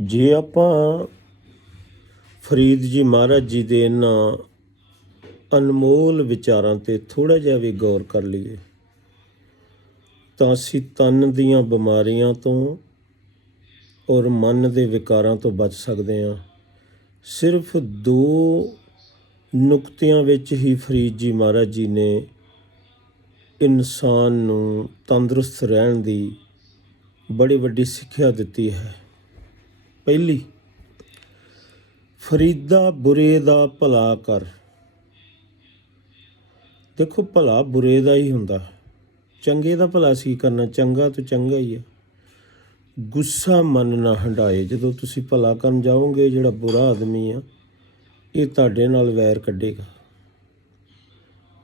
ਜੇ ਆਪਾਂ ਫਰੀਦ ਜੀ ਮਹਾਰਾਜ ਜੀ ਦੇ ਇਹਨਾਂ ਅਨਮੋਲ ਵਿਚਾਰਾਂ ਤੇ ਥੋੜਾ ਜਿਹਾ ਵੀ ਗੌਰ ਕਰ ਲਈਏ, ਤਾਂ ਅਸੀਂ ਤਨ ਦੀਆਂ ਬਿਮਾਰੀਆਂ ਤੋਂ ਔਰ ਮਨ ਦੇ ਵਿਕਾਰਾਂ ਤੋਂ ਬਚ ਸਕਦੇ ਹਾਂ। ਸਿਰਫ ਦੋ ਨੁਕਤਿਆਂ ਵਿੱਚ ਹੀ ਫਰੀਦ ਜੀ ਮਹਾਰਾਜ ਜੀ ਨੇ ਇਨਸਾਨ ਨੂੰ ਤੰਦਰੁਸਤ ਰਹਿਣ ਦੀ ਬੜੀ ਵੱਡੀ ਸਿੱਖਿਆ ਦਿੱਤੀ ਹੈ। ਪਹਿਲੀ, ਫਰੀਦਾ ਬੁਰੇ ਦਾ ਭਲਾ ਕਰ। ਦੇਖੋ ਭਲਾ ਬੁਰੇ ਦਾ ਹੀ ਹੁੰਦਾ। ਚੰਗੇ ਦਾ ਭਲਾ ਸੀ ਕਰਨਾ, ਚੰਗਾ ਤੋਂ ਚੰਗਾ ਹੀ ਹੈ ਗੁੱਸਾ ਮਨ ਨਾ ਹੰਡਾਏ ਜਦੋਂ ਤੁਸੀਂ ਭਲਾ ਕਰਨ ਜਾਓਗੇ, ਜਿਹੜਾ ਬੁਰਾ ਆਦਮੀ ਆ, ਇਹ ਤੁਹਾਡੇ ਨਾਲ ਵੈਰ ਕੱਢੇਗਾ।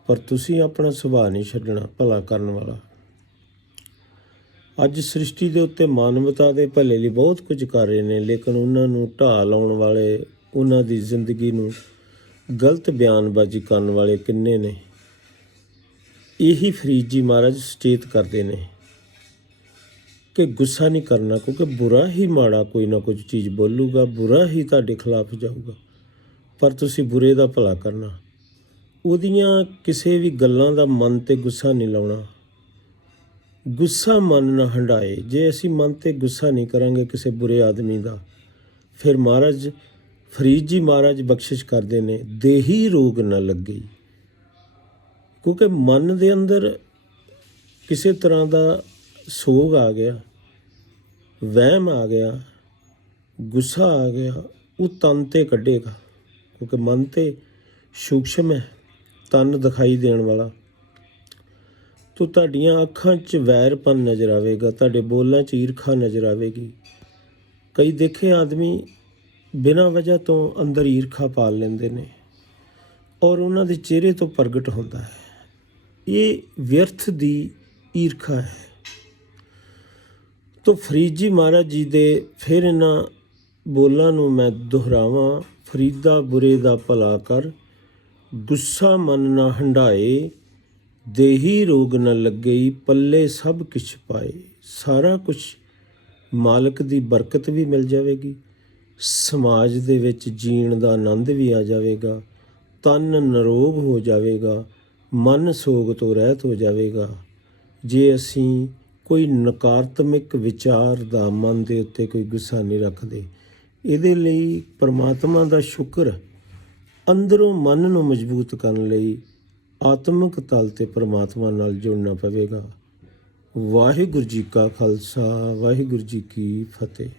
ਪਰ ਤੁਸੀਂ ਆਪਣਾ ਸੁਭਾਅ ਨਹੀਂ ਛੱਡਣਾ ਭਲਾ ਕਰਨ ਵਾਲਾ। ਅੱਜ ਸ੍ਰਿਸ਼ਟੀ ਦੇ ਉੱਤੇ ਮਾਨਵਤਾ ਦੇ ਭਲੇ ਲਈ ਬਹੁਤ ਕੁਝ ਕਰ ਰਹੇ ਨੇ, ਲੇਕਿਨ ਉਹਨਾਂ ਨੂੰ ਢਾਹ ਲਾਉਣ ਵਾਲੇ, ਉਹਨਾਂ ਦੀ ਜ਼ਿੰਦਗੀ ਨੂੰ ਗਲਤ ਬਿਆਨਬਾਜ਼ੀ ਕਰਨ ਵਾਲੇ ਕਿੰਨੇ ਨੇ। ਇਹੀ ਫਰੀਦ ਜੀ ਮਹਾਰਾਜ ਸਚੇਤ ਕਰਦੇ ਨੇ ਕਿ ਗੁੱਸਾ ਨਹੀਂ ਕਰਨਾ, ਕਿਉਂਕਿ ਬੁਰਾ ਹੀ ਮਾੜਾ ਕੋਈ ਨਾ ਕੁਝ ਚੀਜ਼ ਬੋਲੂਗਾ, ਬੁਰਾ ਹੀ ਤੁਹਾਡੇ ਖਿਲਾਫ ਜਾਊਗਾ, ਪਰ ਤੁਸੀਂ ਬੁਰੇ ਦਾ ਭਲਾ ਕਰਨਾ। ਉਹਦੀਆਂ ਕਿਸੇ ਵੀ ਗੱਲਾਂ ਦਾ ਮਨ ਤੇ ਗੁੱਸਾ ਨਹੀਂ ਲਾਉਣਾ। ਗੁੱਸਾ ਮਨ ਨਾ ਹੰਡਾਏ। ਜੇ ਅਸੀਂ ਮਨ ਤੇ ਗੁੱਸਾ ਨਹੀਂ ਕਰਾਂਗੇ ਕਿਸੇ ਬੁਰੇ ਆਦਮੀ ਦਾ, ਫਿਰ ਮਹਾਰਾਜ, ਫਰੀਦ ਜੀ ਮਹਾਰਾਜ ਬਖਸ਼ਿਸ਼ ਕਰਦੇ ਨੇ, ਦੇਹੀ ਰੋਗ ਨਾ ਲੱਗੇ। ਕਿਉਂਕਿ ਮਨ ਦੇ ਅੰਦਰ ਕਿਸੇ ਤਰ੍ਹਾਂ ਦਾ ਸੋਗ ਆ ਗਿਆ, ਵਹਿਮ ਆ ਗਿਆ, ਗੁੱਸਾ ਆ ਗਿਆ, ਉਹ ਤਨ ਤੇ ਕੱਢੇਗਾ। ਕਿਉਂਕਿ ਮਨ ਤੇ ਸੂਖਸ਼ਮ ਹੈ, ਤਨ ਦਿਖਾਈ ਦੇਣ ਵਾਲਾ। ਤੋ ਤੁਹਾਡੀਆਂ ਅੱਖਾਂ 'ਚ ਵੈਰਪਨ ਨਜ਼ਰ ਆਵੇਗਾ, ਤੁਹਾਡੇ ਬੋਲਾਂ 'ਚ ਈਰਖਾ ਨਜ਼ਰ ਆਵੇਗੀ। ਕਈ ਦੇਖੇ ਆਦਮੀ ਬਿਨਾਂ ਵਜ੍ਹਾ ਤੋਂ ਅੰਦਰ ਈਰਖਾ ਪਾਲ ਲੈਂਦੇ ਨੇ ਔਰ ਉਹਨਾਂ ਦੇ ਚਿਹਰੇ ਤੋਂ ਪ੍ਰਗਟ ਹੁੰਦਾ ਹੈ। ਇਹ ਵਿਅਰਥ ਦੀ ਈਰਖਾ ਹੈ। ਤੋ ਫਰੀਦ ਜੀ ਮਹਾਰਾਜ ਜੀ ਦੇ ਫਿਰ ਇਹਨਾਂ ਬੋਲਾਂ ਨੂੰ ਮੈਂ ਦੁਹਰਾਵਾਂ, ਫਰੀਦਾ ਬੁਰੇ ਦਾ ਭਲਾ ਕਰ, ਗੁੱਸਾ ਮਨ ਨਾ ਹੰਡਾਏ ਦੇਹੀ ਰੋਗ ਨ ਲੱਗਈ ਪੱਲੇ ਸਭ ਕੁਛ ਪਾਏ। ਸਾਰਾ ਕੁਝ ਮਾਲਕ ਦੀ ਬਰਕਤ ਵੀ ਮਿਲ ਜਾਵੇਗੀ। ਸਮਾਜ ਦੇ ਵਿੱਚ ਜੀਣ ਦਾ ਆਨੰਦ ਵੀ ਆ ਜਾਵੇਗਾ। ਤਨ ਨਰੋਗ ਹੋ ਜਾਵੇਗਾ। ਮਨ ਸੋਗ ਤੋਂ ਰਹਿਤ ਹੋ ਜਾਵੇਗਾ। ਜੇ ਅਸੀਂ ਕੋਈ ਨਕਾਰਾਤਮਕ ਵਿਚਾਰ ਦਾ ਮਨ ਦੇ ਉੱਤੇ ਕੋਈ ਗੁੱਸਾ ਨਹੀਂ ਰੱਖਦੇ, ਇਹਦੇ ਲਈ ਪਰਮਾਤਮਾ ਦਾ ਸ਼ੁਕਰ ਅੰਦਰੋਂ ਮਨ ਨੂੰ ਮਜ਼ਬੂਤ ਕਰਨ ਲਈ ਆਤਮਿਕ ਤਲ ਤੇ ਪਰਮਾਤਮਾ ਨਾਲ ਜੁੜਨਾ ਪਵੇਗਾ। ਵਾਹਿਗੁਰੂ ਜੀ ਕਾ ਖਾਲਸਾ, ਵਾਹਿਗੁਰੂ ਜੀ ਕੀ ਫਤਿਹ।